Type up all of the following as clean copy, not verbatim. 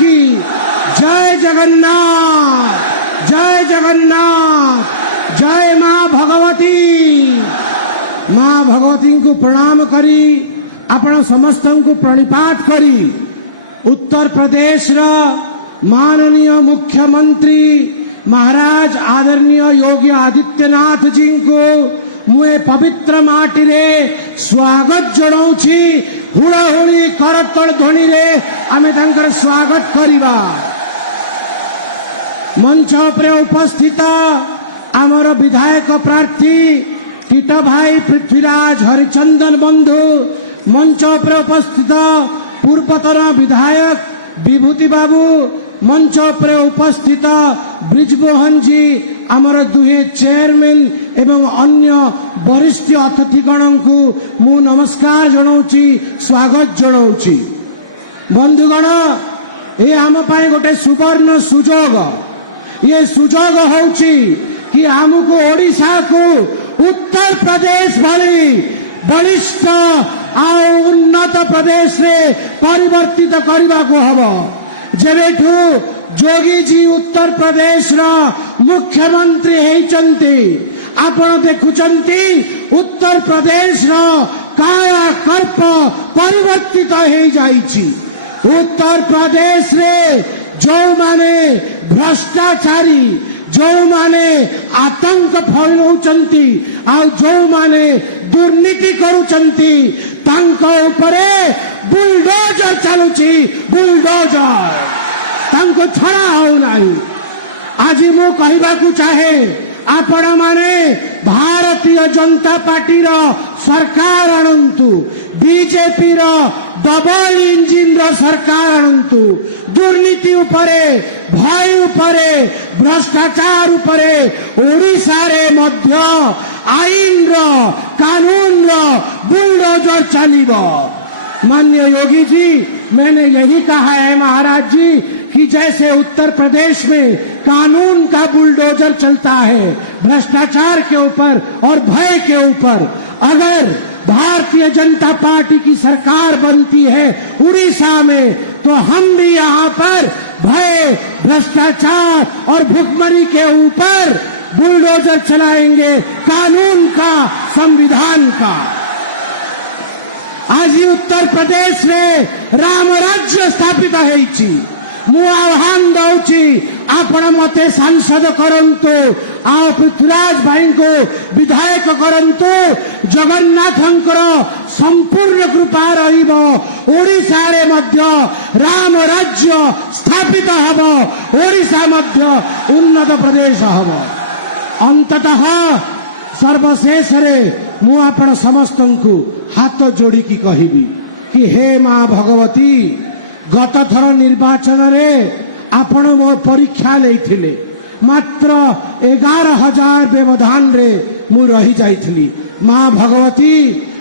की जय जगन्नाथ, जय जगन्नाथ, जय मां भगवती। मां भगवती को प्रणाम करी आपण समस्त को प्रणिपात करी उत्तर प्रदेश माननीय मुख्यमंत्री महाराज आदरणीय योगी आदित्यनाथ जी को मुए पवित्र माटी रे स्वागत जनाऊछी। हुड़ाहुड़ी करतल ध्वनि रे आमे तांकर स्वागत करिबा। मंच पर उपस्थित आमर विधायक प्रार्थी टीट भाई पृथ्वीराज हरिचंदन बंधु, मंच पर उपस्थित पूर्वतन विधायक विभूति बाबू, मंच पर उपस्थित ब्रिजमोहन जी, आमर दुहे चेयरमैन एवं अन्य वरिष्ठ अतिथिगण को मु नमस्कार जनाऊची, स्वागत जनाऊची। बंधुगण, ये आम पाए गोटे सुवर्ण सुजोग। ये सुजोग होची कि आमको ओडिशा को उत्तर प्रदेश भली बलिष्ठ आ उन्नत प्रदेश रे परिवर्तित करने को हबो। जेबेठू जोगी जी उत्तर प्रदेश रा मुख्यमंत्री हेचंती, आपण देखुचंती उत्तर प्रदेश रा कायाकल्प परिवर्तित हो जाइछि। उत्तर प्रदेश रे जो माने भ्रष्टाचारी, जो माने आतंक फैलाउचंती आ जो माने दुर्नीति करूचंती तांको उपरे बुलडोजर चलुची, बुलडोजर तांको छड़ा हो नाही। आज मु कहबाकू चाहे आपण माने भारतीय जनता पार्टी रो सरकार आणंतु, बीजेपी रो डबल इंजिन रो सरकार आणंतु। दुर्नीति उपरे, भय उपरे, भ्रष्टाचार उपरे ओडिशा रे मध्य आईन रो कानून रो बुलडोजर चलिबो। माननीय योगी जी, मैंने यही कहा है महाराज जी कि जैसे उत्तर प्रदेश में कानून का बुलडोजर चलता है भ्रष्टाचार के ऊपर और भय के ऊपर, अगर भारतीय जनता पार्टी की सरकार बनती है उड़ीसा में तो हम भी यहाँ पर भय, भ्रष्टाचार और भुखमरी के ऊपर बुलडोजर चलाएंगे, कानून का, संविधान का। आज उत्तर प्रदेश में राम राज्य स्थापित है। मु आह्वान दौची, आपण मते सांसद करंतु, आ पृथ्वीराज भाई को विधायक करंतु। जगन्नाथंकर संपूर्ण कृपा रहिबो। ओडिशा रे मध्य राम राज्य स्थापित हबो, ओडिशा मध्य उन्नत प्रदेश हबो। अंततः सर्वशेष रे मु आपण समस्त को हाथ जोड़ी की कहिबी कि हे मां भगवती, गत थर निर्वाचन रे आपण मो परीक्षा लेथिले, मात्र 11,000 व्यवधान रे मु रही जाइथिली। मां भगवती,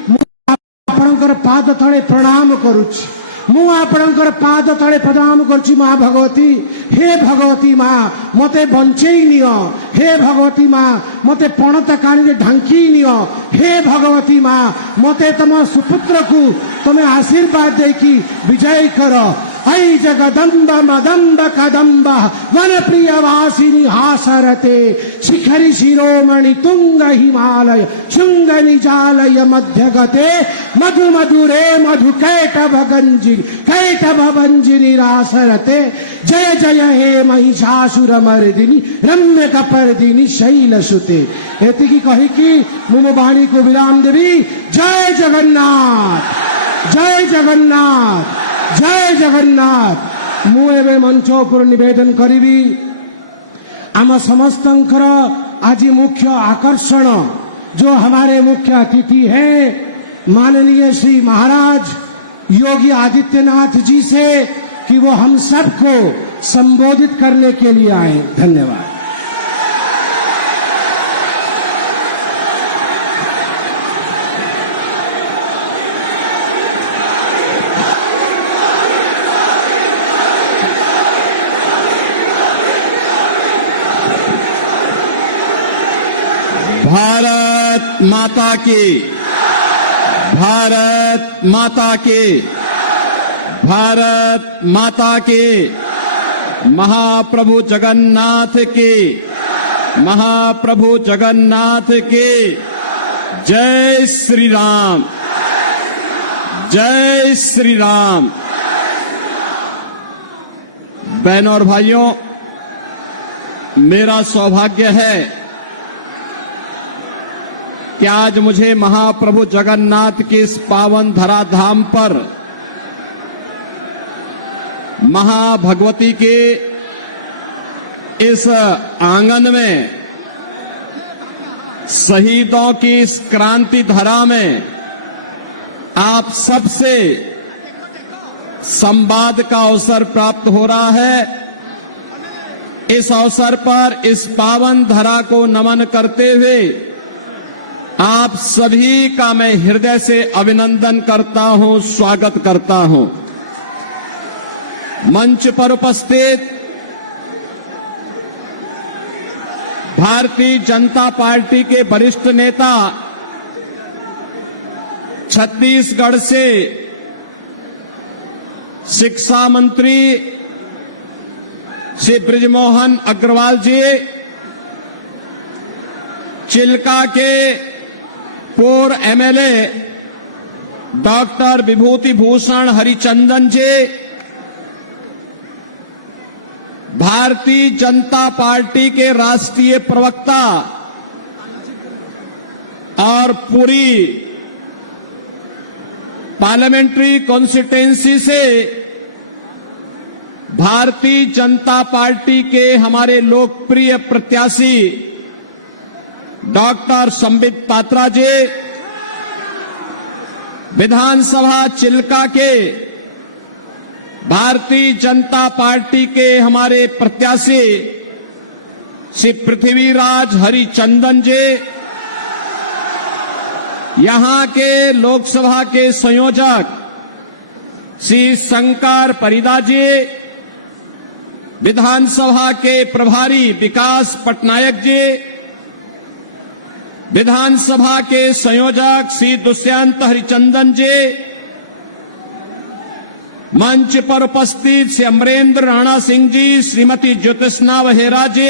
मु आपणकर पाद तळे प्रणाम करूछि, मु आपणकर पाद तळे प्रणाम करूछि। मां भगवती, हे भगवती मां मते बंचेई नियो, हे भगवती मां मते पणत कानी ढांकी नियो, हे भगवती मां मते तम सुपुत्र को तमे आशीर्वाद देकी विजय करो। ऐ जगदम्ब मदम्ब कदम्ब वन प्रिय वासिनी हासरते, शिखरी शिरोमणि तुंग हिमालय शुंग निजालय मध्य गते, मधु मधुरे मधु कैटभ भंजिनी रासरते। जय जय हे महिषासुर मर्दिनी रम्य कपर्दिनी शैलसुते। एतिकी कहिकी मु वाणी को विराम देवी। जय जगन्नाथ, जय जगन्नाथ, जय जगन्नाथ। मु एवं मंच पर निवेदन करी, आम समस्तंकर आज मुख्य आकर्षण जो हमारे मुख्य अतिथि हैं माननीय श्री महाराज योगी आदित्यनाथ जी से, कि वो हम सबको संबोधित करने के लिए आए। धन्यवाद। भारत माता की, भारत माता की, भारत माता की। महाप्रभु जगन्नाथ की, महाप्रभु जगन्नाथ की। जय श्री राम, जय श्री राम। बहनों और भाइयों, मेरा सौभाग्य है कि आज मुझे महाप्रभु जगन्नाथ के इस पावन धराधाम पर महाभगवती के इस आंगन में शहीदों की इस क्रांति धरा में आप सबसे संवाद का अवसर प्राप्त हो रहा है। इस अवसर पर इस पावन धरा को नमन करते हुए आप सभी का मैं हृदय से अभिनंदन करता हूं, स्वागत करता हूं। मंच पर उपस्थित भारतीय जनता पार्टी के वरिष्ठ नेता, छत्तीसगढ़ से शिक्षा मंत्री श्री बृजमोहन अग्रवाल जी, चिल्का के पूर्व एमएलए डॉक्टर विभूति भूषण हरिचंदन जी, भारतीय जनता पार्टी के राष्ट्रीय प्रवक्ता और पूरी पार्लियामेंट्री कॉन्स्टिट्यूएंसी से भारतीय जनता पार्टी के हमारे लोकप्रिय प्रत्याशी डॉक्टर संबित पात्रा जी, विधानसभा चिल्का के भारतीय जनता पार्टी के हमारे प्रत्याशी श्री पृथ्वीराज हरिचंदन जी, यहां के लोकसभा के संयोजक श्री शंकर परिदा जी, विधानसभा के प्रभारी विकास पटनायक जी, विधानसभा के संयोजक श्री दुष्यंत हरिचंदन जी, मंच पर उपस्थित श्री अमरेंद्र राणा सिंह जी, श्रीमती ज्योतिष्ना वहेरा जी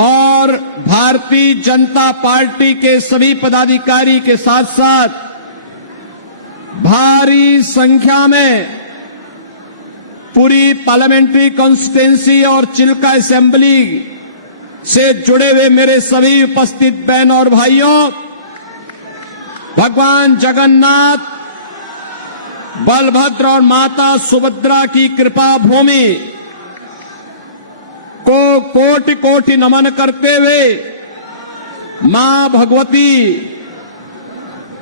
और भारतीय जनता पार्टी के सभी पदाधिकारी के साथ साथ भारी संख्या में पूरी पार्लियामेंट्री कॉन्स्टिट्यूएंसी और चिल्का असेंबली से जुड़े हुए मेरे सभी उपस्थित बहनों और भाइयों, भगवान जगन्नाथ, बलभद्र और माता सुभद्रा की कृपा भूमि को कोटि कोटि नमन करते हुए मां भगवती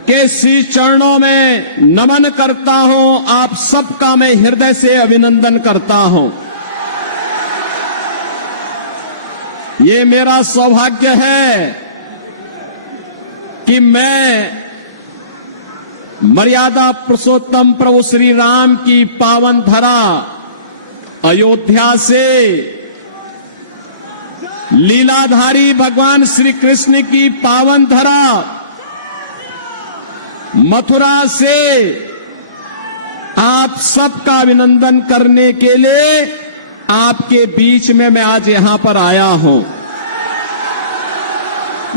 के श्री चरणों में नमन करता हूं। आप सबका मैं हृदय से अभिनंदन करता हूं। ये मेरा सौभाग्य है कि मैं मर्यादा पुरुषोत्तम प्रभु श्री राम की पावन धरा अयोध्या से लीलाधारी भगवान श्री कृष्ण की पावन धरा मथुरा से आप सबका अभिनंदन करने के लिए आपके बीच में मैं आज यहां पर आया हूं।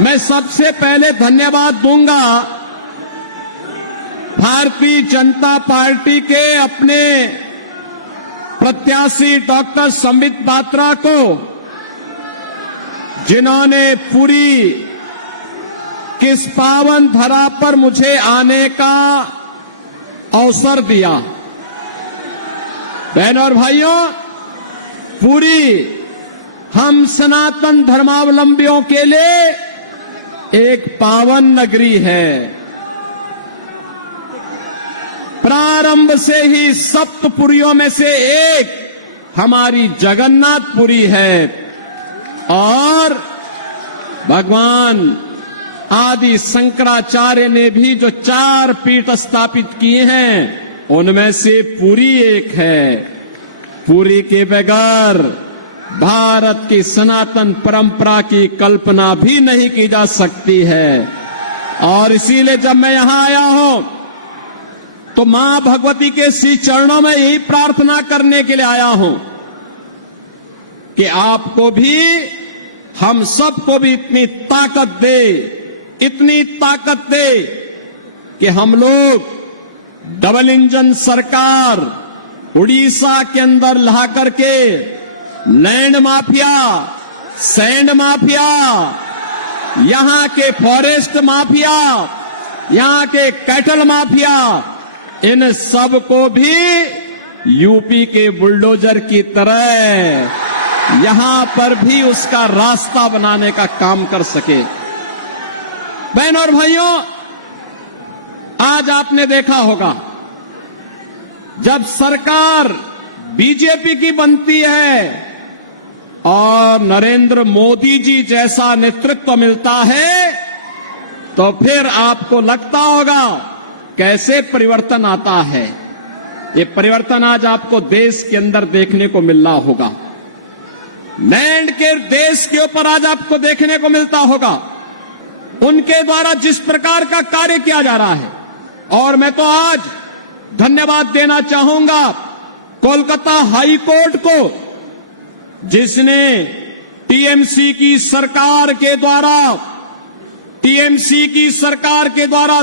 मैं सबसे पहले धन्यवाद दूंगा भारतीय जनता पार्टी के अपने प्रत्याशी डॉक्टर संबित पात्रा को, जिन्होंने पूरी किस पावन धरा पर मुझे आने का अवसर दिया। बहनों और भाइयों, पूरी हम सनातन धर्मावलंबियों के लिए एक पावन नगरी है। प्रारंभ से ही सप्तपुरियों में से एक हमारी जगन्नाथपुरी है और भगवान आदि शंकराचार्य ने भी जो 4 पीठ स्थापित किए हैं उनमें से पुरी एक है। पुरी के बगैर भारत की सनातन परंपरा की कल्पना भी नहीं की जा सकती है। और इसीलिए जब मैं यहां आया हूं तो मां भगवती के श्री चरणों में यही प्रार्थना करने के लिए आया हूं कि आपको भी, हम सबको भी इतनी ताकत दे कि हम लोग डबल इंजन सरकार उड़ीसा के अंदर ला करके लैंड माफिया, सैंड माफिया, यहां के फॉरेस्ट माफिया, यहां के कैटल माफिया, इन सब को भी यूपी के बुलडोजर की तरह यहां पर भी उसका रास्ता बनाने का काम कर सके। बहनों और भाइयों, आज आपने देखा होगा जब सरकार बीजेपी की बनती है और नरेंद्र मोदी जी जैसा नेतृत्व मिलता है तो फिर आपको लगता होगा कैसे परिवर्तन आता है। ये परिवर्तन आज आपको देश के अंदर देखने को मिल रहा होगा, लैंड के देश के ऊपर आज आपको देखने को मिलता होगा, उनके द्वारा जिस प्रकार का कार्य किया जा रहा है। और मैं तो आज धन्यवाद देना चाहूंगा कोलकाता हाई कोर्ट को, जिसने टीएमसी की सरकार के द्वारा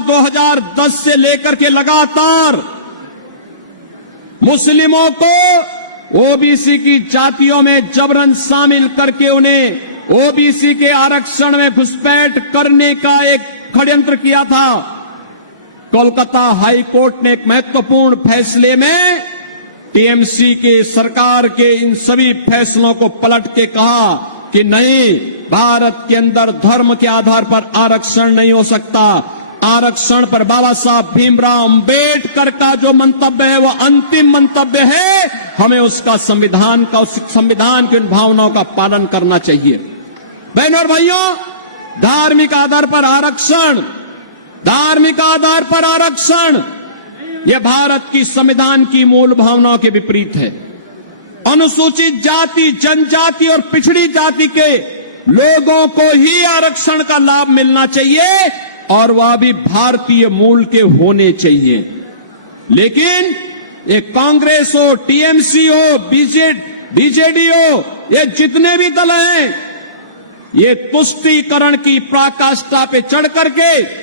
2010 से लेकर के लगातार मुस्लिमों को ओबीसी की जातियों में जबरन शामिल करके उन्हें ओबीसी के आरक्षण में घुसपैठ करने का एक षड्यंत्र किया था। कोलकाता हाई कोर्ट ने एक महत्वपूर्ण फैसले में टीएमसी के सरकार के इन सभी फैसलों को पलट के कहा कि नहीं, भारत के अंदर धर्म के आधार पर आरक्षण नहीं हो सकता। आरक्षण पर बाबा साहब भीमराव अंबेडकर का जो मंतव्य है वो अंतिम मंतव्य है, हमें उसका संविधान की उन भावनाओं का पालन करना चाहिए। बहनों और भाइयों, धार्मिक आधार पर आरक्षण यह भारत की संविधान की मूल भावनाओं के विपरीत है। अनुसूचित जाति, जनजाति और पिछड़ी जाति के लोगों को ही आरक्षण का लाभ मिलना चाहिए और वह भी भारतीय मूल के होने चाहिए। लेकिन ये कांग्रेस हो, टीएमसी हो, बीजेडी हो, ये जितने भी दल हैं, ये तुष्टीकरण की पराकाष्ठा पे चढ़ करके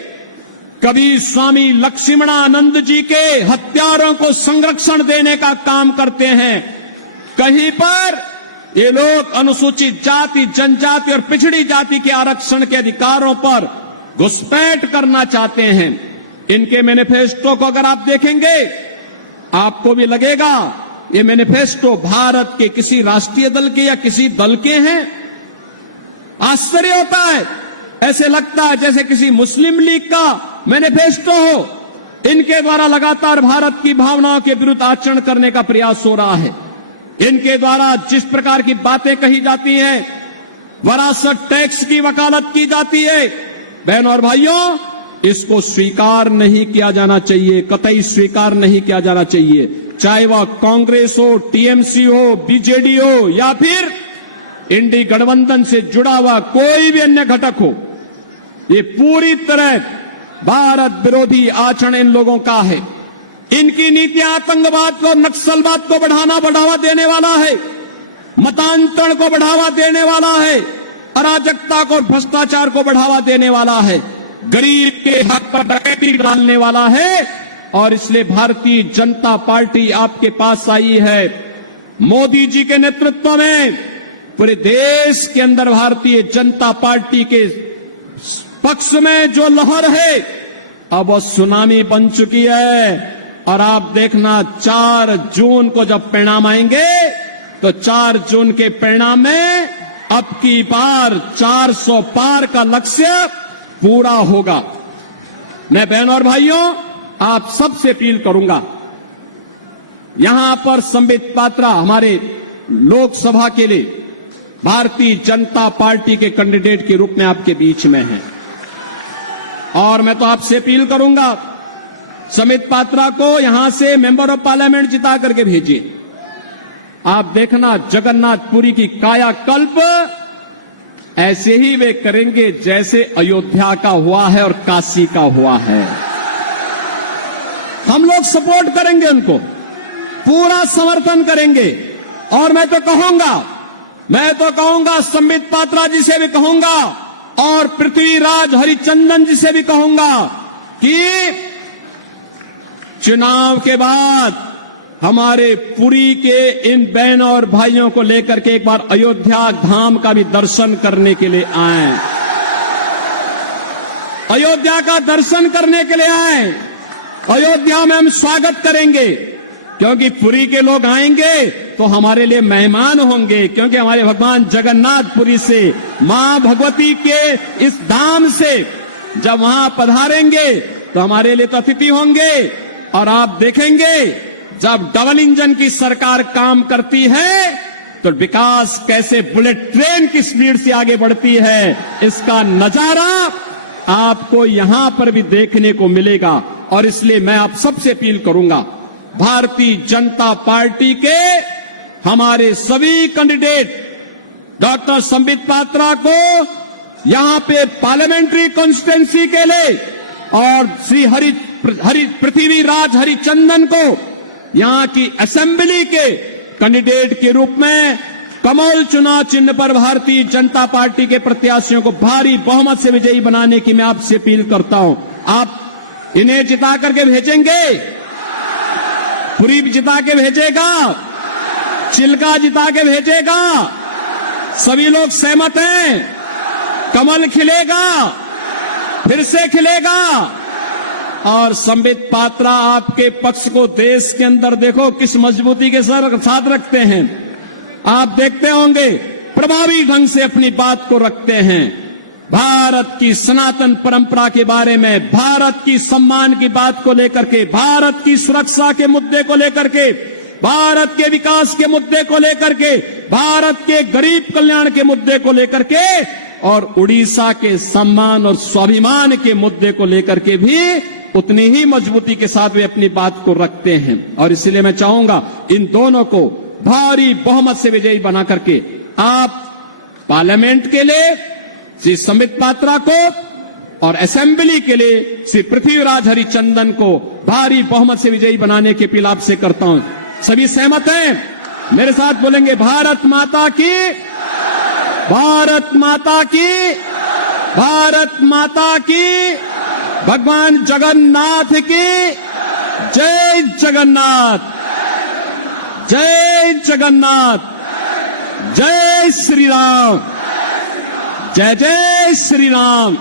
कभी स्वामी लक्ष्मणानंद जी के हत्यारों को संरक्षण देने का काम करते हैं, कहीं पर ये लोग अनुसूचित जाति, जनजाति और पिछड़ी जाति के आरक्षण के अधिकारों पर घुसपैठ करना चाहते हैं। इनके मैनिफेस्टो को अगर आप देखेंगे आपको भी लगेगा ये मैनिफेस्टो भारत के किसी राष्ट्रीय दल के या किसी दल के हैं। आश्चर्य होता है, ऐसे लगता है जैसे किसी मुस्लिम लीग का मैनिफेस्टो हो। इनके द्वारा लगातार भारत की भावनाओं के विरुद्ध आचरण करने का प्रयास हो रहा है। इनके द्वारा जिस प्रकार की बातें कही जाती हैं, वरासत टैक्स की वकालत की जाती है, बहनों और भाइयों, इसको स्वीकार नहीं किया जाना चाहिए, कतई स्वीकार नहीं किया जाना चाहिए। चाहे वह कांग्रेस हो, टीएमसी हो, बीजेडी हो या फिर इंडी गठबंधन से जुड़ा हुआ कोई भी अन्य घटक हो, ये पूरी तरह भारत विरोधी आचरण इन लोगों का है। इनकी नीतियां आतंकवाद को, नक्सलवाद को बढ़ावा देने वाला है, मतांतरण को बढ़ावा देने वाला है, अराजकता को, भ्रष्टाचार को बढ़ावा देने वाला है, गरीब के हक पर डकैती डालने वाला है। और इसलिए भारतीय जनता पार्टी आपके पास आई है। मोदी जी के नेतृत्व में पूरे देश के अंदर भारतीय जनता पार्टी के पक्ष में जो लहर है अब वो सुनामी बन चुकी है। और आप देखना 4 जून को जब परिणाम आएंगे तो 4 जून के परिणाम में अब की बार 400 पार का लक्ष्य पूरा होगा। मैं बहनों और भाइयों आप सबसे अपील करूंगा, यहां पर संबित पात्रा हमारे लोकसभा के लिए भारतीय जनता पार्टी के कैंडिडेट के रूप में आपके बीच में हैं और मैं तो आपसे अपील करूंगा संबित पात्रा को यहां से मेंबर ऑफ पार्लियामेंट जिता करके भेजिए। आप देखना जगन्नाथपुरी की कायाकल्प ऐसे ही वे करेंगे जैसे अयोध्या का हुआ है और काशी का हुआ है। हम लोग सपोर्ट करेंगे, उनको पूरा समर्थन करेंगे। और मैं तो कहूंगा मैं तो कहूंगा संबित पात्रा जी से भी कहूंगा और पृथ्वीराज हरिचंदन जी से भी कहूंगा कि चुनाव के बाद हमारे पुरी के इन बहनों और भाइयों को लेकर के एक बार अयोध्या धाम का भी दर्शन करने के लिए आए, अयोध्या का दर्शन करने के लिए आए। अयोध्या में हम स्वागत करेंगे, क्योंकि पुरी के लोग आएंगे तो हमारे लिए मेहमान होंगे, क्योंकि हमारे भगवान जगन्नाथ पुरी से मां भगवती के इस धाम से जब वहां पधारेंगे तो हमारे लिए तो अतिथि होंगे। और आप देखेंगे जब डबल इंजन की सरकार काम करती है तो विकास कैसे बुलेट ट्रेन की स्पीड से आगे बढ़ती है, इसका नजारा आपको यहां पर भी देखने को मिलेगा। और इसलिए मैं आप सबसे अपील करूंगा, भारतीय जनता पार्टी के हमारे सभी कैंडिडेट डॉक्टर संबित पात्रा को यहां पे पार्लियामेंट्री कॉन्स्टिट्यूंसी के लिए और श्री पृथ्वीराज हरिचंदन को यहां की असेंबली के कैंडिडेट के रूप में कमल चुनाव चिन्ह पर भारतीय जनता पार्टी के प्रत्याशियों को भारी बहुमत से विजयी बनाने की मैं आपसे अपील करता हूं। आप इन्हें जिता करके भेजेंगे, पुरी जिता के भेजेगा, चिल्का जिता के भेजेगा, सभी लोग सहमत हैं, कमल खिलेगा, फिर से खिलेगा। और संबित पात्रा आपके पक्ष को देश के अंदर देखो किस मजबूती के साथ रखते हैं। आप देखते होंगे प्रभावी ढंग से अपनी बात को रखते हैं। भारत की सनातन परंपरा के बारे में, भारत की सम्मान की बात को लेकर के, भारत की सुरक्षा के मुद्दे को लेकर के, भारत के विकास के मुद्दे को लेकर के, भारत के गरीब कल्याण के मुद्दे को लेकर के और उड़ीसा के सम्मान और स्वाभिमान के मुद्दे को लेकर के भी उतनी ही मजबूती के साथ वे अपनी बात को रखते हैं। और इसलिए मैं चाहूंगा इन दोनों को भारी बहुमत से विजयी बना करके आप पार्लियामेंट के लिए श्री संबित पात्रा को और असेंबली के लिए श्री पृथ्वीराज हरिचंदन को भारी बहुमत से विजयी बनाने की अपील आपसे करता हूं। सभी सहमत हैं? मेरे साथ बोलेंगे भारत माता की, भारत माता की, भारत माता की, भगवान जगन्नाथ की जय जगन्नाथ, जय जगन्नाथ, जय श्री राम, जय जय श्री राम।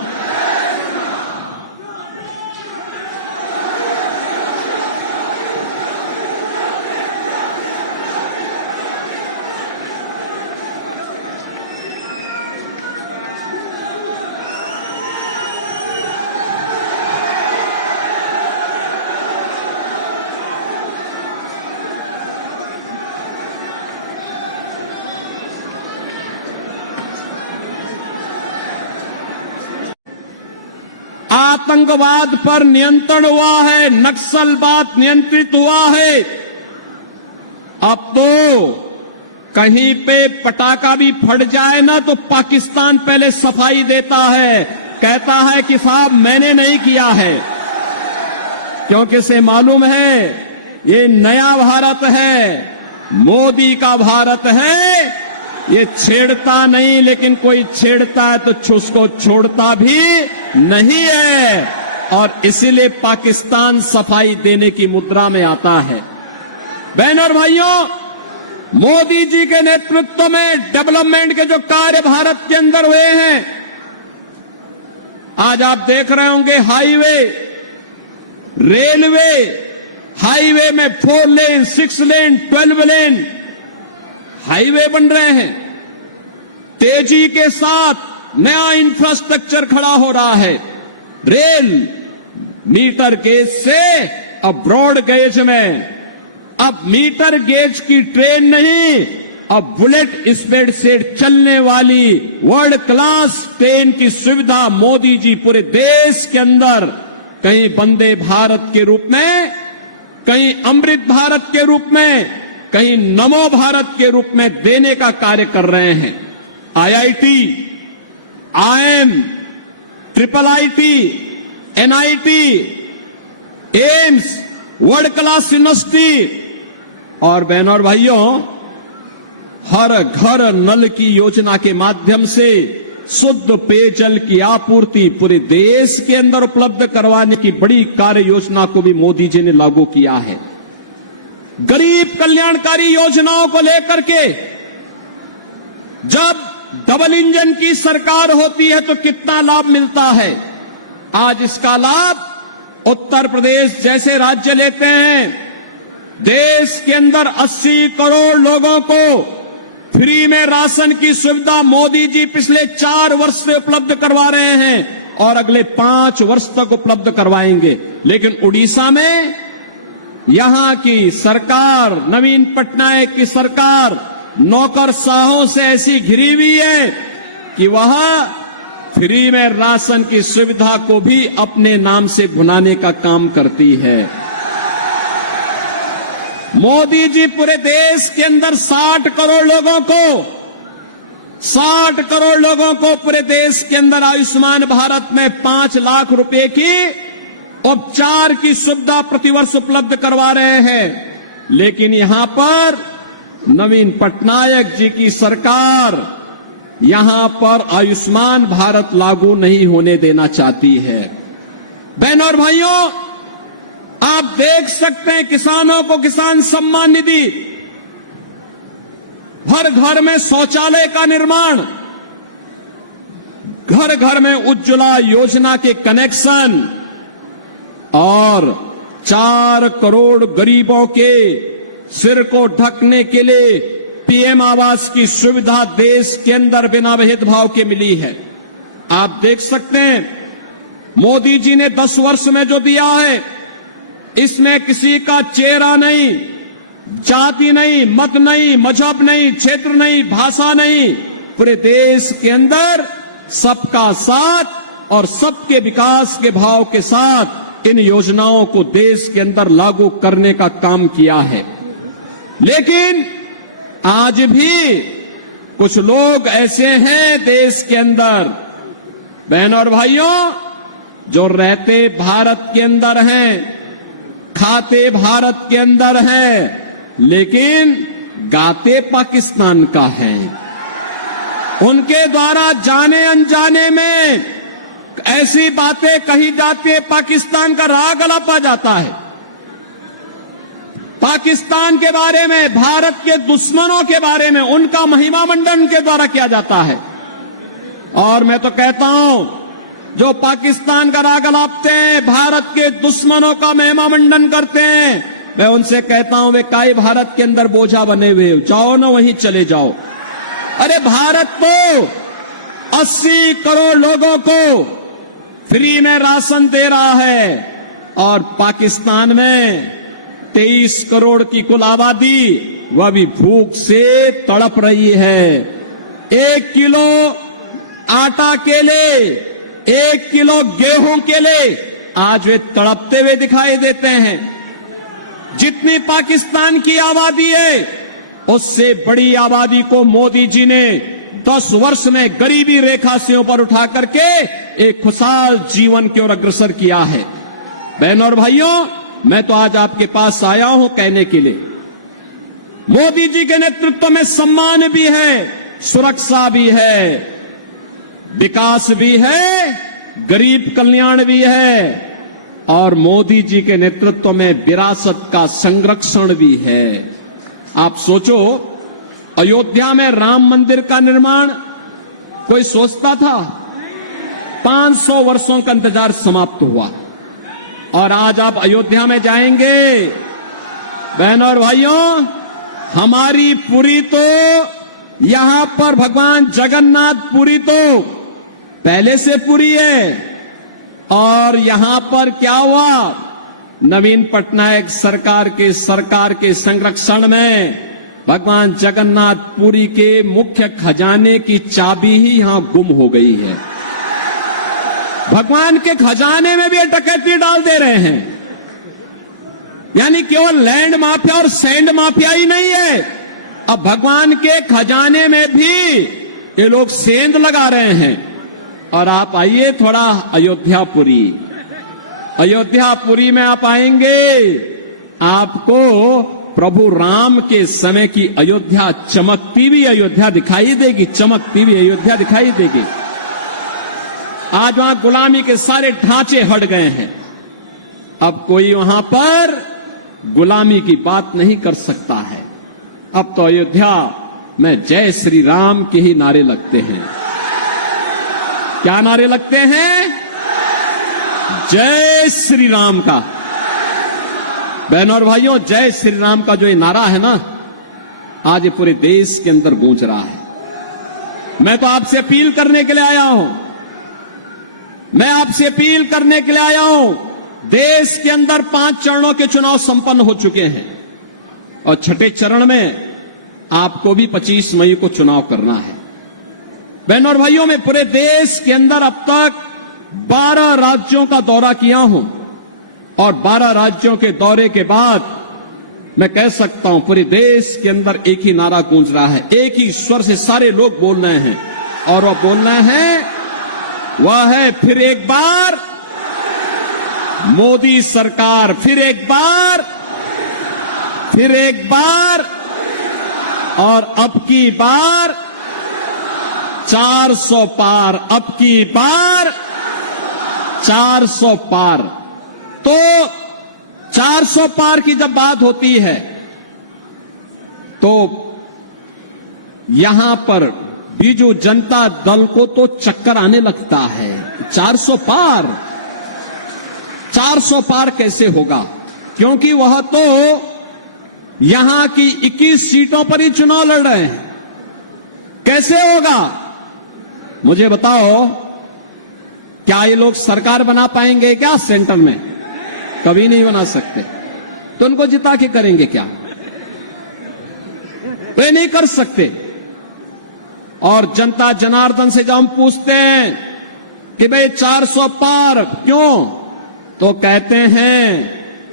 आतंकवाद पर नियंत्रण हुआ है, नक्सलवाद नियंत्रित हुआ है। अब तो कहीं पे पटाखा भी फट जाए ना तो पाकिस्तान पहले सफाई देता है, कहता है कि साहब मैंने नहीं किया है, क्योंकि इसे मालूम है ये नया भारत है, मोदी का भारत है। ये छेड़ता नहीं, लेकिन कोई छेड़ता है तो उसको छोड़ता भी नहीं है। और इसीलिए पाकिस्तान सफाई देने की मुद्रा में आता है। बहनों और भाइयों, मोदी जी के नेतृत्व में डेवलपमेंट के जो कार्य भारत के अंदर हुए हैं, आज आप देख रहे होंगे हाईवे, रेलवे, हाईवे में 4 लेन, 6 लेन, 12 लेन हाईवे बन रहे हैं। तेजी के साथ नया इंफ्रास्ट्रक्चर खड़ा हो रहा है। रेल मीटर गेज से अब ब्रॉड गेज में, अब मीटर गेज की ट्रेन नहीं, अब बुलेट स्पीड से चलने वाली वर्ल्ड क्लास ट्रेन की सुविधा मोदी जी पूरे देश के अंदर कहीं वंदे भारत के रूप में, कहीं अमृत भारत के रूप में, कहीं नमो भारत के रूप में देने का कार्य कर रहे हैं। IIT, IIM, triple IT, NIT, AIIMS, world class university. और बहनों और भाइयों, हर घर नल की योजना के माध्यम से शुद्ध पेयजल की आपूर्ति पूरे देश के अंदर उपलब्ध करवाने की बड़ी कार्य योजना को भी मोदी जी ने लागू किया है। गरीब कल्याणकारी योजनाओं को लेकर के जब डबल इंजन की सरकार होती है तो कितना लाभ मिलता है। आज इसका लाभ उत्तर प्रदेश जैसे राज्य लेते हैं। देश के अंदर 80 करोड़ लोगों को फ्री में राशन की सुविधा मोदी जी पिछले 4 वर्ष से उपलब्ध करवा रहे हैं और अगले 5 वर्ष तक उपलब्ध करवाएंगे। लेकिन उड़ीसा में यहां की सरकार, नवीन पटनायक की सरकार नौकरशाहों से ऐसी घिरी हुई है कि वह फ्री में राशन की सुविधा को भी अपने नाम से भुनाने का काम करती है। मोदी जी पूरे देश के अंदर 60 करोड़ लोगों को पूरे देश के अंदर आयुष्मान भारत में 5 लाख रुपए की उपचार की सुविधा प्रतिवर्ष उपलब्ध करवा रहे हैं। लेकिन यहां पर नवीन पटनायक जी की सरकार यहां पर आयुष्मान भारत लागू नहीं होने देना चाहती है। बहनों और भाइयों, आप देख सकते हैं किसानों को किसान सम्मान निधि, हर घर में शौचालय का निर्माण, घर घर में उज्ज्वला योजना के कनेक्शन और 4 करोड़ गरीबों के सिर को ढकने के लिए पीएम आवास की सुविधा देश के अंदर बिना भेदभाव के मिली है। आप देख सकते हैं मोदी जी ने 10 वर्ष में जो दिया है इसमें किसी का चेहरा नहीं, जाति नहीं, मत नहीं, मजहब नहीं, क्षेत्र नहीं, भाषा नहीं, पूरे देश के अंदर सबका साथ और सबके विकास के भाव के साथ इन योजनाओं को देश के अंदर लागू करने का काम किया है। लेकिन आज भी कुछ लोग ऐसे हैं देश के अंदर, बहनों और भाइयों, जो रहते भारत के अंदर हैं, खाते भारत के अंदर हैं, लेकिन गाते पाकिस्तान का है। उनके द्वारा जाने अनजाने में ऐसी बातें कही जाती है, पाकिस्तान का राग अलापा जाता है। पाकिस्तान के बारे में, भारत के दुश्मनों के बारे में उनका महिमा मंडन के द्वारा किया जाता है। और मैं तो कहता हूं, जो पाकिस्तान का राग अलापते हैं, भारत के दुश्मनों का महिमा मंडन करते हैं, मैं उनसे कहता हूं वे काई भारत के अंदर बोझा बने हुए, जाओ ना वहीं चले जाओ। अरे भारत तो 80 करोड़ लोगों को फ्री में राशन दे रहा है और पाकिस्तान में 23 करोड़ की कुल आबादी वह भी भूख से तड़प रही है। 1 किलो आटा के लिए, 1 किलो गेहूं के लिए आज वे तड़पते हुए दिखाई देते हैं। जितनी पाकिस्तान की आबादी है उससे बड़ी आबादी को मोदी जी ने 10 वर्ष में गरीबी रेखा से ऊपर उठा करके एक खुशहाल जीवन की ओर अग्रसर किया है। बहनों और भाइयों, मैं तो आज आपके पास आया हूं कहने के लिए, मोदी जी के नेतृत्व में सम्मान भी है, सुरक्षा भी है, विकास भी है, गरीब कल्याण भी है और मोदी जी के नेतृत्व में विरासत का संरक्षण भी है। आप सोचो, अयोध्या में राम मंदिर का निर्माण कोई सोचता था? 500 वर्षों का इंतजार समाप्त हुआ और आज आप अयोध्या में जाएंगे, बहनों और भाइयों, हमारी पुरी तो यहां पर भगवान जगन्नाथ पुरी तो पहले से पुरी है। और यहां पर क्या हुआ, नवीन पटनायक सरकार के संरक्षण में भगवान जगन्नाथ पुरी के मुख्य खजाने की चाबी ही यहां गुम हो गई है। भगवान के खजाने में भी डकैती डाल दे रहे हैं। यानी केवल लैंड माफिया और सैंड माफिया ही नहीं है, अब भगवान के खजाने में भी ये लोग सेंध लगा रहे हैं। और आप आइए थोड़ा अयोध्यापुरी में आप आएंगे, आपको प्रभु राम के समय की अयोध्या चमकती हुई अयोध्या दिखाई देगी, चमकती हुई अयोध्या दिखाई देगी। आज वहां गुलामी के सारे ढांचे हट गए हैं। अब कोई वहां पर गुलामी की बात नहीं कर सकता है। अब तो अयोध्या में जय श्री राम के ही नारे लगते हैं। क्या नारे लगते हैं? जय श्री राम का। बहनों और भाइयों, जय श्री राम का जो ये नारा है ना, आज ये पूरे देश के अंदर गूंज रहा है। मैं तो आपसे अपील करने के लिए आया हूं, मैं आपसे अपील करने के लिए आया हूं। देश के अंदर 5 चरणों के चुनाव संपन्न हो चुके हैं और छठे चरण में आपको भी 25 मई को चुनाव करना है। बहनों और भाइयों, मैं पूरे देश के अंदर अब तक 12 राज्यों का दौरा किया हूं और 12 राज्यों के दौरे के बाद मैं कह सकता हूं पूरे देश के अंदर एक ही नारा गूंज रहा है, एक ही स्वर से सारे लोग बोल रहे हैं और वह बोलना है, वह है फिर एक बार मोदी सरकार, फिर एक बार, फिर एक बार और अब की बार 400 पार, अब की बार 400 पार। तो 400 पार की जब बात होती है तो यहां पर बीजू जनता दल को तो चक्कर आने लगता है। 400 पार, 400 पार कैसे होगा? क्योंकि वह तो यहां की 21 सीटों पर ही चुनाव लड़ रहे हैं। कैसे होगा मुझे बताओ? क्या ये लोग सरकार बना पाएंगे क्या सेंटर में? कभी नहीं बना सकते। तो उनको जिता के करेंगे क्या? वे नहीं कर सकते। और जनता जनार्दन से जब हम पूछते हैं कि भाई 400 पार क्यों, तो कहते हैं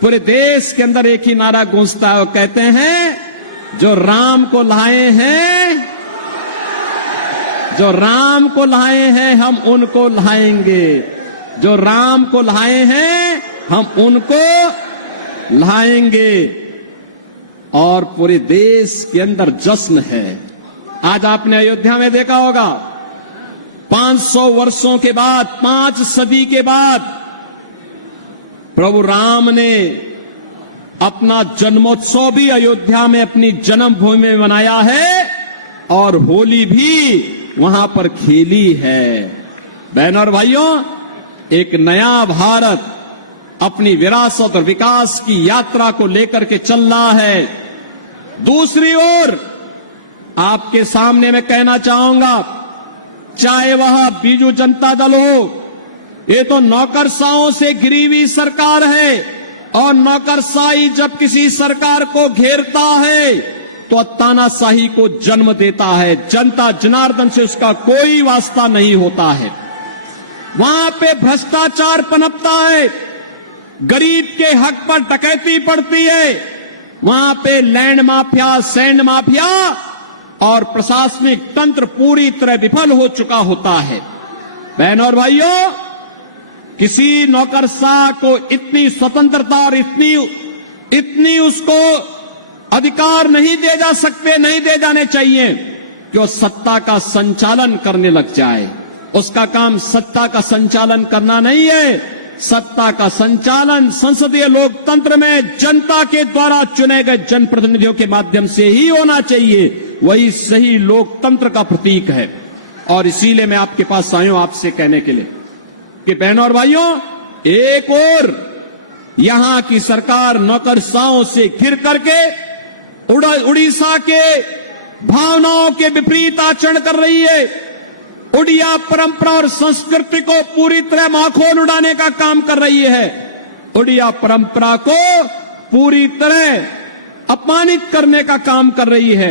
पूरे देश के अंदर एक ही नारा गूंजता है, वो कहते हैं जो राम को लाए हैं, जो राम को लाए हैं हम उनको लाएंगे, जो राम को लाए हैं हम उनको लाएंगे। और पूरे देश के अंदर जश्न है। आज आपने अयोध्या में देखा होगा 500 वर्षों के बाद, 5 सदी के बाद प्रभु राम ने अपना जन्मोत्सव भी अयोध्या में अपनी जन्मभूमि में मनाया है और होली भी वहां पर खेली है। बहनों और भाइयों, एक नया भारत अपनी विरासत और विकास की यात्रा को लेकर के चल रहा है। दूसरी ओर आपके सामने मैं कहना चाहूंगा, चाहे वह बीजू जनता दल हो, ये तो नौकरशाहों से घिरी हुई सरकार है और नौकरशाही जब किसी सरकार को घेरता है तो तानाशाही को जन्म देता है। जनता जनार्दन से उसका कोई वास्ता नहीं होता है। वहां पे भ्रष्टाचार पनपता है, गरीब के हक पर डकैती पड़ती है, वहां पे लैंड माफिया, सैंड माफिया और प्रशासनिक तंत्र पूरी तरह विफल हो चुका होता है। बहनों और भाइयों, किसी नौकरशाह को इतनी स्वतंत्रता और इतनी उसको अधिकार नहीं दे जा सकते, नहीं दे जाने चाहिए कि वो सत्ता का संचालन करने लग जाए। उसका काम सत्ता का संचालन करना नहीं है। सत्ता का संचालन संसदीय लोकतंत्र में जनता के द्वारा चुने गए जनप्रतिनिधियों के माध्यम से ही होना चाहिए। वही सही लोकतंत्र का प्रतीक है। और इसीलिए मैं आपके पास आया हूं आपसे कहने के लिए कि बहनों और भाइयों, एक और यहां की सरकार नौकरशाहों से घिर करके उड़ीसा के भावनाओं के विपरीत आचरण कर रही है। उड़िया परंपरा और संस्कृति को पूरी तरह माखोल उड़ाने का काम कर रही है। उड़िया परंपरा को पूरी तरह अपमानित करने का काम कर रही है।